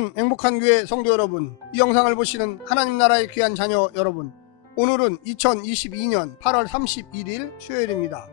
사랑하는 행복한 교회 성도 여러분, 이 영상을 보시는 하나님 나라의 귀한 자녀 여러분, 오늘은 2022년 8월 31일 수요일입니다.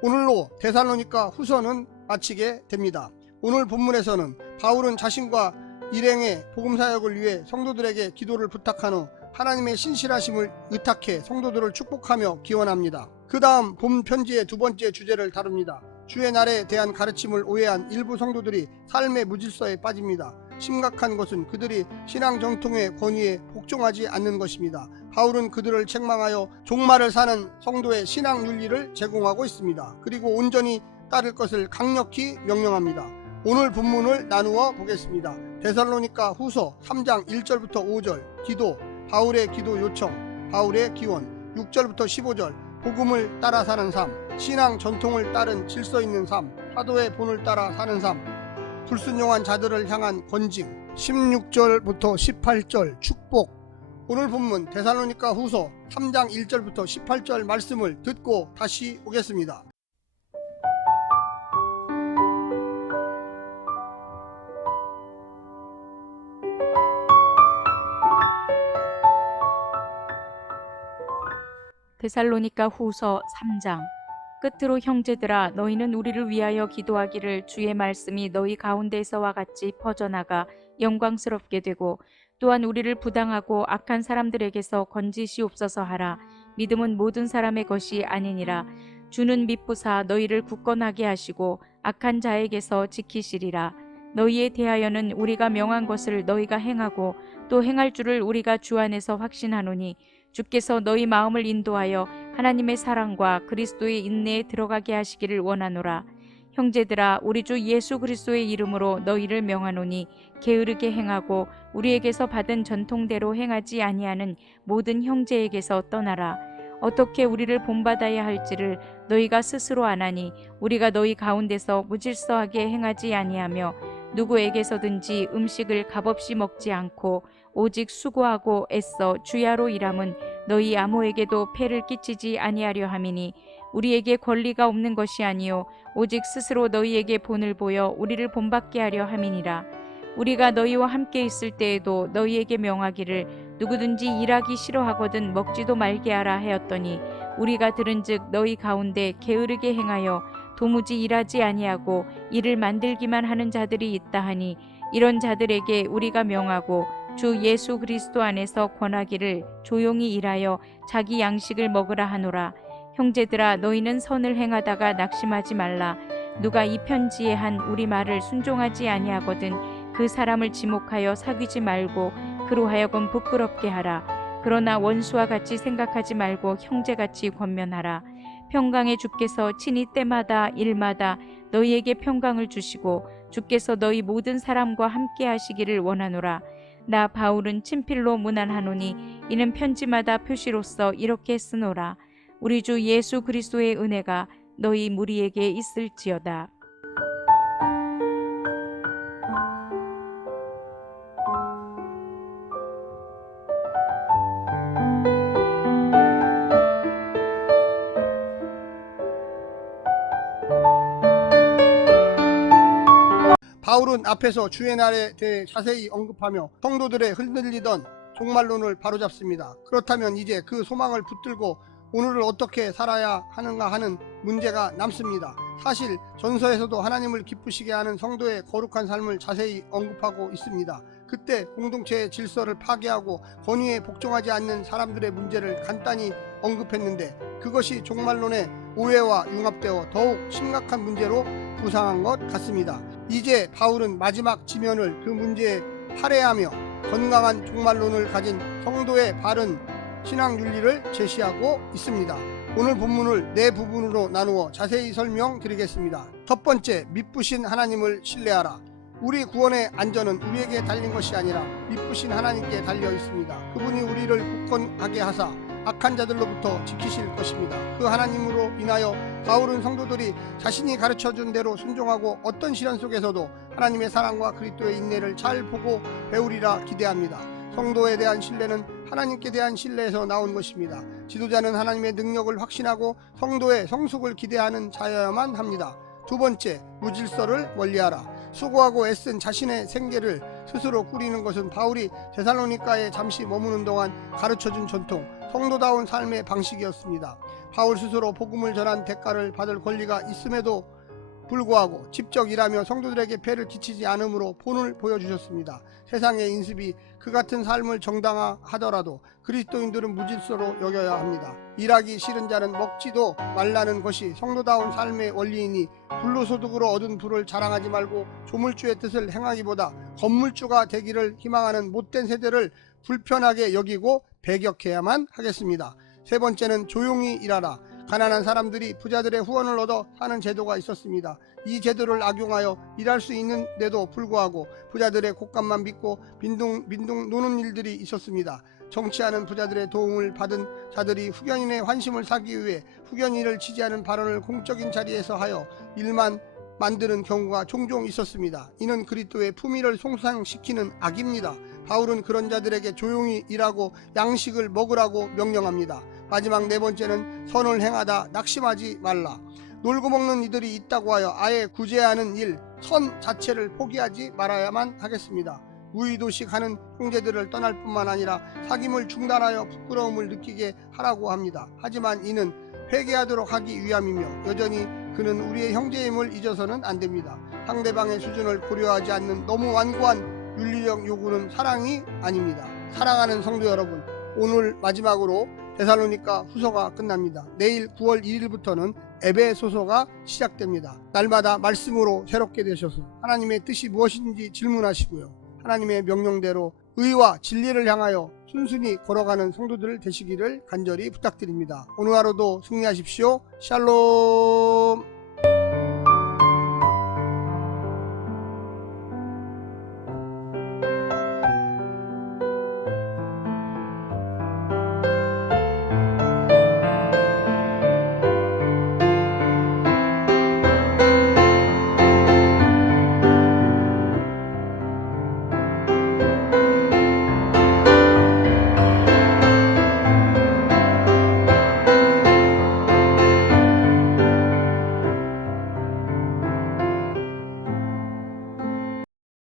오늘로 데살로니가 후서는 마치게 됩니다. 오늘 본문에서는 바울은 자신과 일행의 복음사역을 위해 성도들에게 기도를 부탁한 후 하나님의 신실하심을 의탁해 성도들을 축복하며 기원합니다. 그 다음 본 편지의 두 번째 주제를 다룹니다. 주의 날에 대한 가르침을 오해한 일부 성도들이 삶의 무질서에 빠집니다. 심각한 것은 그들이 신앙 정통의 권위에 복종하지 않는 것입니다. 바울은 그들을 책망하여 종말을 사는 성도의 신앙 윤리를 제공하고 있습니다. 그리고 온전히 따를 것을 강력히 명령합니다. 오늘 본문을 나누어 보겠습니다. 데살로니가 후서 3장 1절부터 5절 기도, 바울의 기도 요청, 바울의 기원, 6절부터 15절 복음을 따라 사는 삶, 신앙 전통을 따른 질서 있는 삶, 사도의 본을 따라 사는 삶, 불순종한 자들을 향한 권징, 16절부터 18절 축복. 오늘 본문 데살로니가 후서 3장 1절부터 18절 말씀을 듣고 다시 오겠습니다. 데살로니가 후서 3장. 끝으로 형제들아, 너희는 우리를 위하여 기도하기를 주의 말씀이 너희 가운데에서와 같이 퍼져나가 영광스럽게 되고 또한 우리를 부당하고 악한 사람들에게서 건지시옵소서 하라. 믿음은 모든 사람의 것이 아니니라. 주는 미쁘사 너희를 굳건하게 하시고 악한 자에게서 지키시리라. 너희에 대하여는 우리가 명한 것을 너희가 행하고 또 행할 줄을 우리가 주 안에서 확신하노니 주께서 너희 마음을 인도하여 하나님의 사랑과 그리스도의 인내에 들어가게 하시기를 원하노라. 형제들아, 우리 주 예수 그리스도의 이름으로 너희를 명하노니 게으르게 행하고 우리에게서 받은 전통대로 행하지 아니하는 모든 형제에게서 떠나라. 어떻게 우리를 본받아야 할지를 너희가 스스로 아나니 우리가 너희 가운데서 무질서하게 행하지 아니하며 누구에게서든지 음식을 값없이 먹지 않고 오직 수고하고 애써 주야로 일함은 너희 아무에게도 폐를 끼치지 아니하려 함이니 우리에게 권리가 없는 것이 아니요 오직 스스로 너희에게 본을 보여 우리를 본받게 하려 함이니라. 우리가 너희와 함께 있을 때에도 너희에게 명하기를 누구든지 일하기 싫어하거든 먹지도 말게 하라 하였더니 우리가 들은즉 너희 가운데 게으르게 행하여 도무지 일하지 아니하고 일을 만들기만 하는 자들이 있다 하니 이런 자들에게 우리가 명하고 주 예수 그리스도 안에서 권하기를 조용히 일하여 자기 양식을 먹으라 하노라. 형제들아, 너희는 선을 행하다가 낙심하지 말라. 누가 이 편지에 한 우리 말을 순종하지 아니하거든 그 사람을 지목하여 사귀지 말고 그로 하여금 부끄럽게 하라. 그러나 원수와 같이 생각하지 말고 형제같이 권면하라. 평강의 주께서 친히 때마다 일마다 너희에게 평강을 주시고 주께서 너희 모든 사람과 함께 하시기를 원하노라. 나 바울은 친필로 문안하노니 이는 편지마다 표시로서 이렇게 쓰노라. 우리 주 예수 그리스도의 은혜가 너희 무리에게 있을지어다. 바울은 앞에서 주의 날에 대해 자세히 언급하며 성도들의 흔들리던 종말론을 바로잡습니다. 그렇다면 이제 그 소망을 붙들고 오늘을 어떻게 살아야 하는가 하는 문제가 남습니다. 사실 전서에서도 하나님을 기쁘시게 하는 성도의 거룩한 삶을 자세히 언급하고 있습니다. 그때 공동체의 질서를 파괴하고 권위에 복종하지 않는 사람들의 문제를 간단히 언급했는데 그것이 종말론의 오해와 융합되어 더욱 심각한 문제로 부상한 것 같습니다. 이제 바울은 마지막 지면을 그 문제에 할애하며 건강한 종말론을 가진 성도의 바른 신앙 윤리를 제시하고 있습니다. 오늘 본문을 네 부분으로 나누어 자세히 설명드리겠습니다. 첫 번째, 미쁘신 하나님을 신뢰하라. 우리 구원의 안전은 우리에게 달린 것이 아니라 미쁘신 하나님께 달려 있습니다. 그분이 우리를 굳건하게 하사 악한 자들로부터 지키실 것입니다. 그 하나님으로 인하여 바울은 성도들이 자신이 가르쳐준 대로 순종하고 어떤 시련 속에서도 하나님의 사랑과 그리스도의 인내를 잘 보고 배우리라 기대합니다. 성도에 대한 신뢰는 하나님께 대한 신뢰에서 나온 것입니다. 지도자는 하나님의 능력을 확신하고 성도의 성숙을 기대하는 자여야만 합니다. 두 번째, 무질서를 멀리하라. 수고하고 애쓴 자신의 생계를 스스로 꾸리는 것은 바울이 데살로니가에 잠시 머무는 동안 가르쳐준 전통, 성도다운 삶의 방식이었습니다. 바울 스스로 복음을 전한 대가를 받을 권리가 있음에도 불구하고 직접 일하며 성도들에게 폐를 끼치지 않으므로 본을 보여주셨습니다. 세상의 인습이 그 같은 삶을 정당화하더라도 그리스도인들은 무질서로 여겨야 합니다. 일하기 싫은 자는 먹지도 말라는 것이 성도다운 삶의 원리이니 불로소득으로 얻은 부를 자랑하지 말고 조물주의 뜻을 행하기보다 건물주가 되기를 희망하는 못된 세대를 불편하게 여기고 배격해야만 하겠습니다. 세 번째는 조용히 일하라. 가난한 사람들이 부자들의 후원을 얻어 사는 제도가 있었습니다. 이 제도를 악용하여 일할 수 있는데도 불구하고 부자들의 곶감만 믿고 빈둥 노는 일들이 있었습니다. 정치하는 부자들의 도움을 받은 자들이 후견인의 환심을 사기 위해 후견인을 지지하는 발언을 공적인 자리에서 하여 일만 만드는 경우가 종종 있었습니다. 이는 그리스도의 품위를 손상시키는 악입니다. 바울은 그런 자들에게 조용히 일하고 양식을 먹으라고 명령합니다. 마지막 네 번째는 선을 행하다 낙심하지 말라. 놀고 먹는 이들이 있다고 하여 아예 구제하는 일, 선 자체를 포기하지 말아야만 하겠습니다. 무의도식 하는 형제들을 떠날 뿐만 아니라 사귐을 중단하여 부끄러움을 느끼게 하라고 합니다. 하지만 이는 회개하도록 하기 위함이며 여전히 그는 우리의 형제임을 잊어서는 안 됩니다. 상대방의 수준을 고려하지 않는 너무 완고한 윤리적 요구는 사랑이 아닙니다. 사랑하는 성도 여러분, 오늘 마지막으로 데살로니가 후서가 끝납니다. 내일 9월 1일부터는 에베소서가 시작됩니다. 날마다 말씀으로 새롭게 되셔서 하나님의 뜻이 무엇인지 질문하시고요. 하나님의 명령대로 의와 진리를 향하여 순순히 걸어가는 성도들 되시기를 간절히 부탁드립니다. 오늘 하루도 승리하십시오. 샬롬.